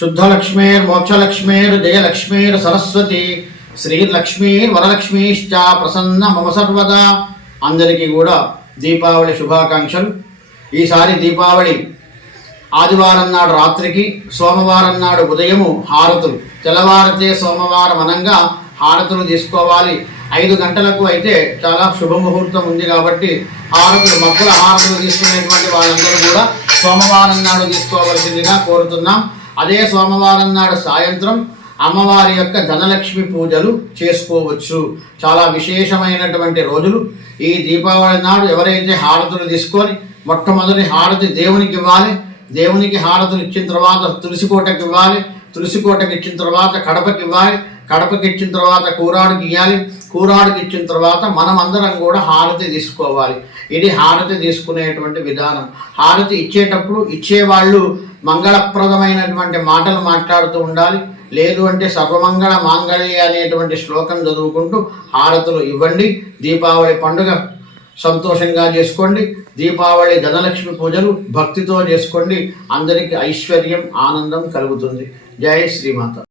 శుద్ధలక్ష్మీర్ మోక్షలక్ష్మీర్ జయలక్ష్మీర్ సరస్వతి శ్రీలక్ష్మీర్ వరలక్ష్మీశ్చ ప్రసన్న మమ సర్వదా అందరికీ కూడా దీపావళి శుభాకాంక్షలు. ఈసారి దీపావళి ఆదివారం నాడు రాత్రికి సోమవారం నాడు ఉదయము హారతులు. తెల్లవారితే సోమవారం అనంగా హారతులు తీసుకోవాలి. ఐదు గంటలకు అయితే చాలా శుభముహూర్తం ఉంది కాబట్టి హారతులు మగ్గుల హారతులు తీసుకునేటువంటి వాళ్ళందరూ కూడా సోమవారం నాడు తీసుకోవలసిందిగా కోరుతున్నాం. అదే సోమవారం నాడు సాయంత్రం అమ్మవారి యొక్క ధనలక్ష్మి పూజలు చేసుకోవచ్చు. చాలా విశేషమైనటువంటి రోజులు. ఈ దీపావళి నాడు ఎవరైతే హారతులు తీసుకొని మొట్టమొదటి హారతి దేవునికి ఇవ్వాలి దేవునికి హారతులు ఇచ్చిన తర్వాత తులసికోటకి ఇవ్వాలి తులసికోటకి ఇచ్చిన తర్వాత కడపకి ఇవ్వాలి కడపకి ఇచ్చిన తర్వాత కూరాడికి ఇవ్వాలి కూరాడికి ఇచ్చిన తర్వాత మనం అందరం కూడా హారతి తీసుకోవాలి. ఇది హారతి తీసుకునేటువంటి విధానం. హారతి ఇచ్చేటప్పుడు ఇచ్చేవాళ్ళు మంగళప్రదమైనటువంటి మాటలు మాట్లాడుతూ ఉండాలి. లేదు అంటే సర్వమంగళ మాంగళ్య అనేటువంటి శ్లోకం చదువుకుంటూ హారతులు ఇవ్వండి. దీపావళి పండుగ సంతోషంగా చేసుకోండి. దీపావళి ధనలక్ష్మి పూజలు భక్తితో చేసుకోండి. అందరికీ ఐశ్వర్యం ఆనందం కలుగుతుంది. జై శ్రీమాత.